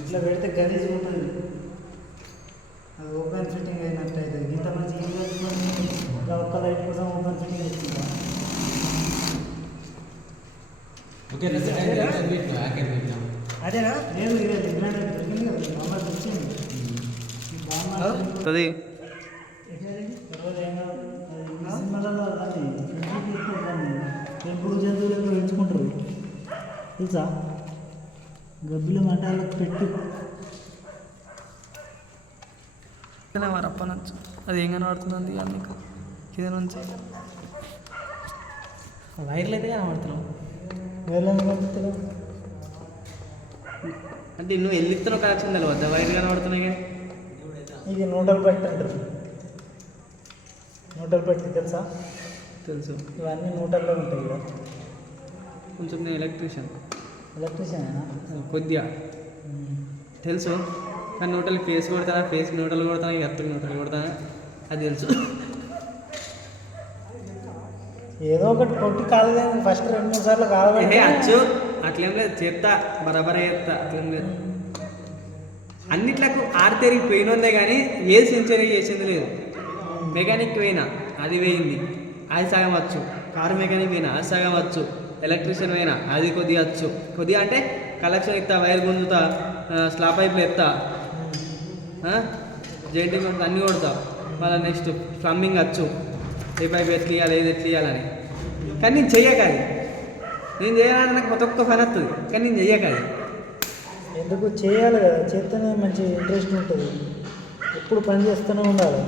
ఇట్లా పెడితే గలీజ్ ఉంటుంది, అది ఓపెన్ ఫిట్టింగ్ అయినట్టు అవుతుంది. ఇంత మంచి ఇల్లు కట్టుకొని ఒక్క లైట్ కోసం ఓపెన్ ఫిట్టింగ్ ఇచ్చిందా? అదేనా నేను డిఫరెంట్ దొరికింది కదా బాగా తెచ్చింది అది సినిమాలలో అది పెంపుడు జంతువులు పెంచుకుంటారు తెలుసా, గబ్బులు మంటాలకు పెట్టు మరి అప్పనొచ్చు. అది ఏం కనబడుతుంది నీకు కింద నుంచి వైర్లు అయితే కనబడుతున్నావు. అంటే నువ్వు వెళ్ళిస్తున్నావు కనెక్షన్ తెలియద్దా వైర్లు కనబడుతున్నాయి కానీ ఇది నూటలు పెట్టి అంటారు. నూటలు పెట్టి తెలుసా? తెలుసు. ఇవన్నీ నూటల్లో ఉంటాయి కదా. కొంచెం నేను ఎలక్ట్రీషియన్ కొద్దిగా తెలుసు, కానీ నూటలు ఫేస్ కొడతానా, ఫేస్ నూటలు కొడతానా, ఎత్తుకు నూటలు కొడతానా అది తెలుసు. ఏదో ఒకటి కొట్టి కాలేదు, ఫస్ట్ 2-3 సార్లు కావాలి అచ్చు అట్లేం లేదు, చేస్తా బరాబరే చేస్తా, అట్లేం లేదు. అన్నిట్లకు ఆర్తెరికి పోయినందే కానీ ఏ సెంచరీ చేసింది లేదు. మెకానిక్ పోయినా అది వేయింది, అది సగం వచ్చు. కారు మెకానిక్ పోయినా అది సగం వచ్చు. ఎలక్ట్రీషియన్ పోయినా అది కొద్దిగా వచ్చు. కొద్దిగా అంటే కలెక్షన్ ఇస్తా, వైర్ గుంజుతా, స్లాబ్ పైపులు ఎత్తా, జెయింటింగ్ అన్నీ కొడతా. మళ్ళీ నెక్స్ట్ ప్లంబింగ్ వచ్చు, ఏ పైపు ఎట్లియాలి ఏది ఎట్లియాలని. కానీ నేను చెయ్యకాది, నేను చేయాలని నాకు కొత్త కొత్త పని వస్తుంది, కానీ నేను చెయ్యకాది. ఎందుకు చేయాలి కదా, చేస్తేనే మంచి ఇంట్రెస్ట్ ఉంటుంది. ఎప్పుడు పని చేస్తూనే ఉండాలి,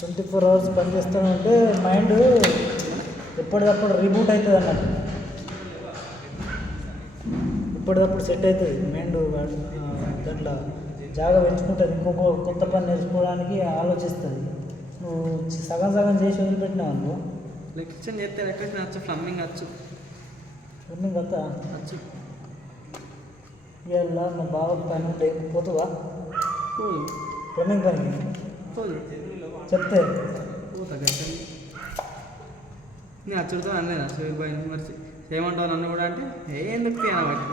24 hours పని చేస్తూనే ఉంటే మైండ్ ఎప్పటికప్పుడు రీబూట్ అవుతుంది అన్నట్టు, ఎప్పటికప్పుడు సెట్ అవుతుంది మైండ్. దాంట్లో జాగా పెంచుకుంటుంది, ఇంకొక కొత్త పని నేర్చుకోవడానికి ఆలోచిస్తుంది. నువ్వు సగం సగం చేసి వదిలిపెట్టినావు అనుకో. ఎలక్ట్రీషియన్ చేస్తే ఎలక్ట్రీషియన్ వచ్చు, ప్లంబింగ్ వచ్చు, ప్లంబింగ్ అంతా వచ్చు. ఇవాళ మా బావ పని ఉంటే పోతువా? పోదు. ప్లంబింగ్ పని పోదు చెప్తే పోతా గట్టి. నేను అచ్చుడుతో అన్నాను షేర్ బాయ్ మరి చేయమంటావు నన్ను కూడా అంటే ఎందుకు బట్టి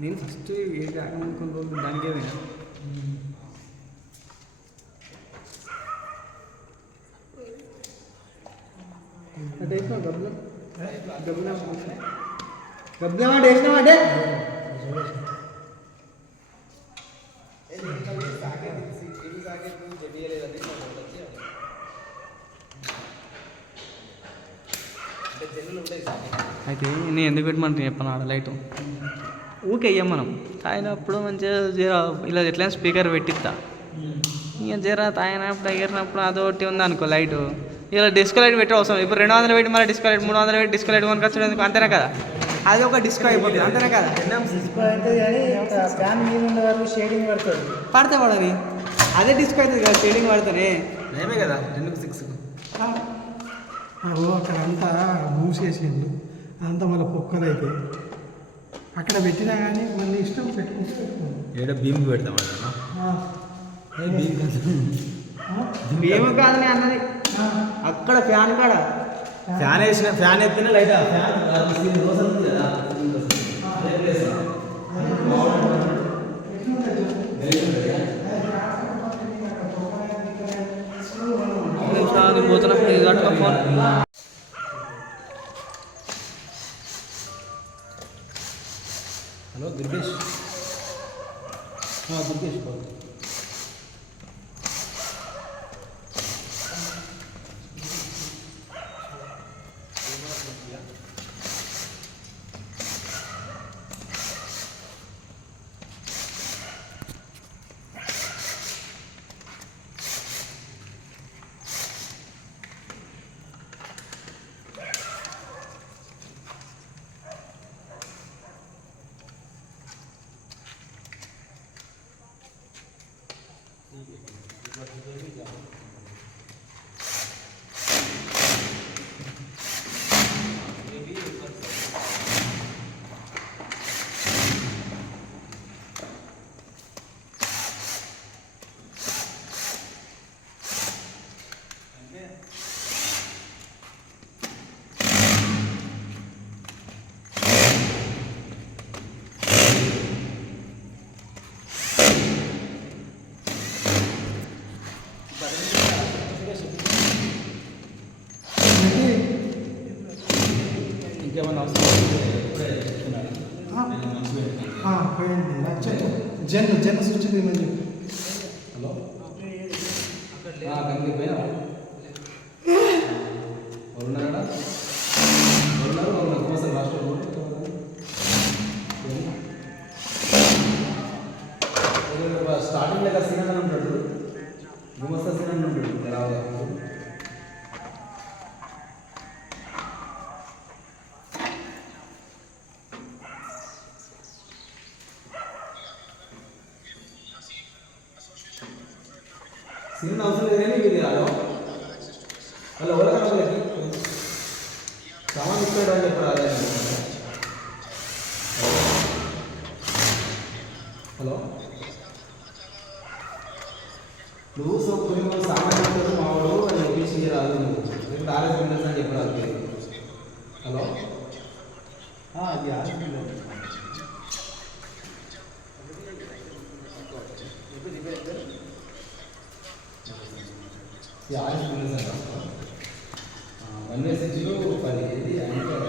నేను ఫస్ట్ ఏ కాకుండా కొన్ని రోజులు దానికే పోయినా. అంటే వేసినావు గబ్బులం గబ్బులం అంటే వేసినావు అంటే అయితే నేను ఎందుకు పెట్టమంటే చెప్పాను ఆడ లైట్ ఊకే వెయ్యం మనం. తాగినప్పుడు మంచిగా ఇలా ఎట్లయినా స్పీకర్ పెట్టిస్తా, ఇక జర తాగినప్పుడు ఎగిరినప్పుడు అదొకటి ఉంది అనుకో లైటు, ఇలా డిస్కో లైట్ పెట్టి అవసరం. ఇప్పుడు 200 పెట్టి మళ్ళీ డిస్కో లైట్ 300 పెట్టి డిస్కో లైట్ కొనుకొచ్చడం అంతేనే కదా, అది ఒక డిస్కో అయిపోతుంది అంతేనే కదా. డిస్కో అవుతుంది కానీ ఫ్యాన్ మీద ఉండే వరకు షేడింగ్ పడుతుంది, పడితే పడది అదే డిస్కో అవుతుంది కదా, షేడింగ్ పడితేనే మేమే కదా 10-6 అక్కడ అంతా మూసేసిండు, అంతా మళ్ళీ పొక్కలు అయితే అక్కడ పెట్టినా కానీ మళ్ళీ ఇష్టం పెట్టుకుంటూ ఏదో భీమ్ పెడతాం మేము కాదని అన్నది అక్కడ ఫ్యాన్ కాడ ఫ్యాన్ వేసిన ఫ్యాన్ ఎత్తిన లైట్ ఫ్యాన్ రోజు కదా పోతున్నా ఫోన్. హలో దుర్గేష్, దుర్గేష్ ఇంకేమన్నా అవసరం ఉంటే ఇప్పుడే చెప్తున్నాను. నేను మంచి పెడతాను. పోయింది చెప్పు. జెన్ స్విచ్ తీయమని చెప్పు. హలో కంకి పోయినా ఉన్నారా ఉన్నారు కోసం రాష్ట్రంలో స్టార్టింగ్ లేదా సీన్ అని ఉంటాడు గుమస్తా సీన్ అని ఉంటాడు రావాలి సీన్ అవసరం లేదు కానీ ఇది హలో హలో ఎవరికన్నా సామాన్ ఇస్తాడు అని చెప్పారు అదే హలో నువ్వు సో కొన్ని సామాన్ ఇస్తాడు మావాడు అని చెప్పేసి రాదు నువ్వు ఆర్ఎస్ బిల్డర్స్ అని చెప్పారు హలో అది ఆర్ఎస్ బిల్డర్ ఆర్ఎస్ బిల్డర్స్ అంటారు 1/6లో 10 ఇది యాంకర్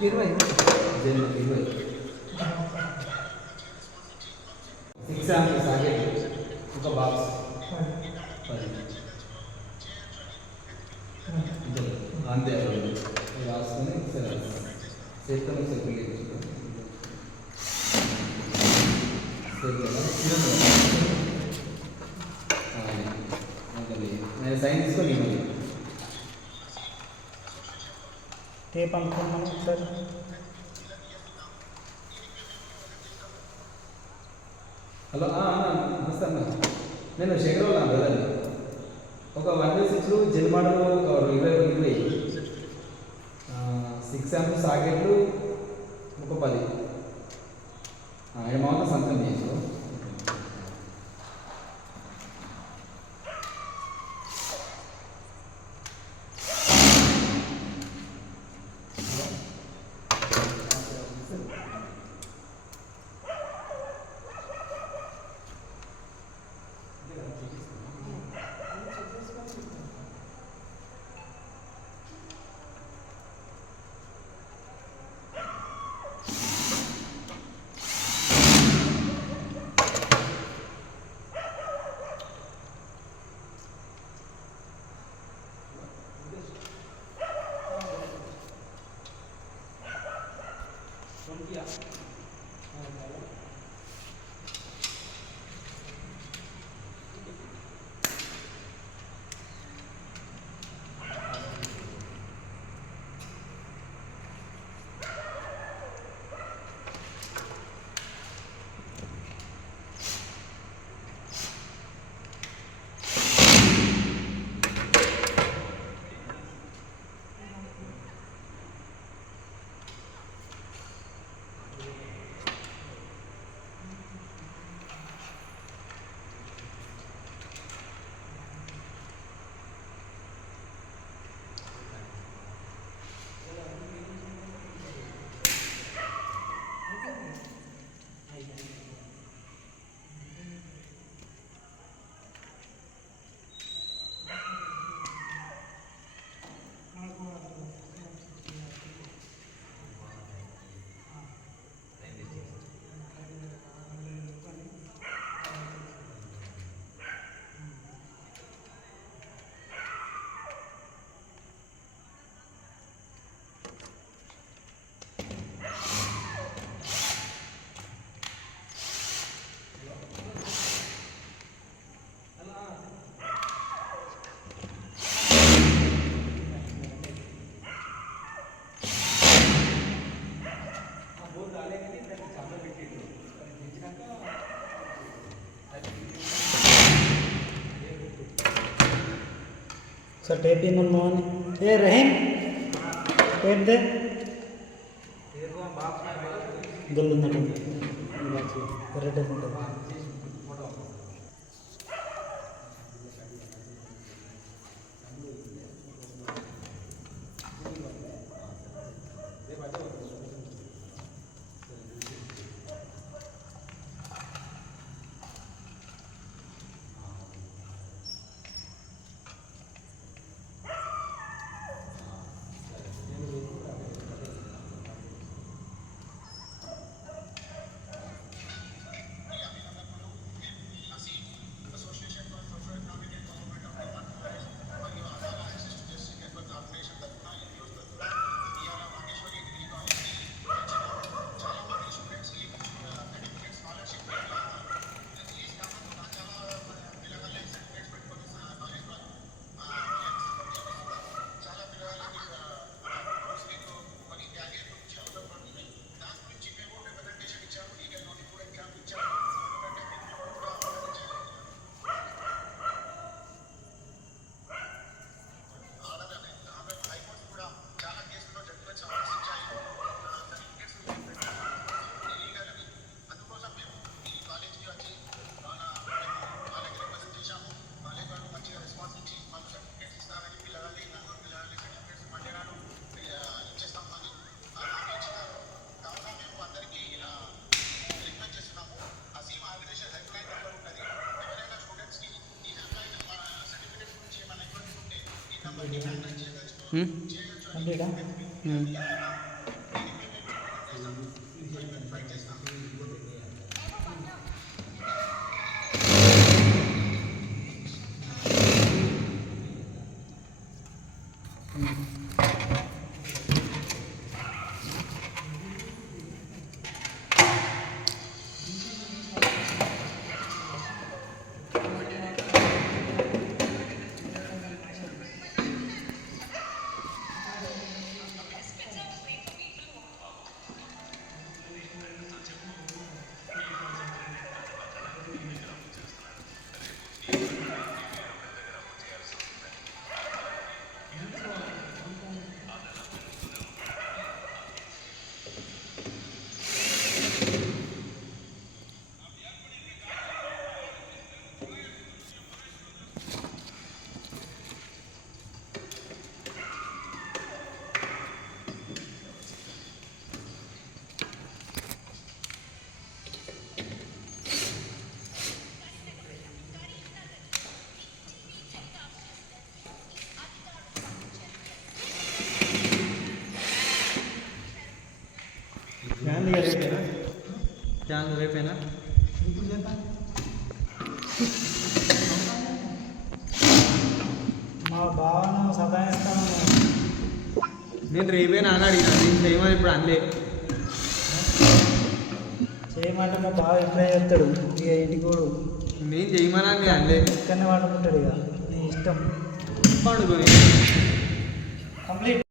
20 జెన్ 20 6 యాంకర్ సాకెట్ ఒక బాక్స్ 10 అంతే రాసుకొని చేస్తాను సెకండ్ నేను సైన్ తీసుకొని ఇవ్వాలి టేప్ అనుకున్నాను సార్. హలో నమస్తే అన్న నేను శేఖర్ బ్రదర్ ఒక 1/6 జెల్ మోడల్ ఒక 20 6 యాంప్ సాకెట్లు ఒక 10 ఆయన మాత్రం సంతకం చేసు सर टेप ही मनमोहन ए रहीम टेप दे గల్లున్నట్టు రెడ్ ఉంటుంది. కంప్లీటా? ఫ్యాన్ రేపేనా? మా బావను సతాయిస్తాను. నేను రేపేనా అని అడిగినా, నేను చేయమని ఇప్పుడు అనలే. చేయమంటే మా బావ ఎప్పుడే చేస్తాడు ఇక ఇంటికి కూడా. నేను చేయమని అని అనలే. ఇక్కడనే వండుకుంటాడు ఇక నీ ఇష్టం. పండుకొని కంప్లీట్.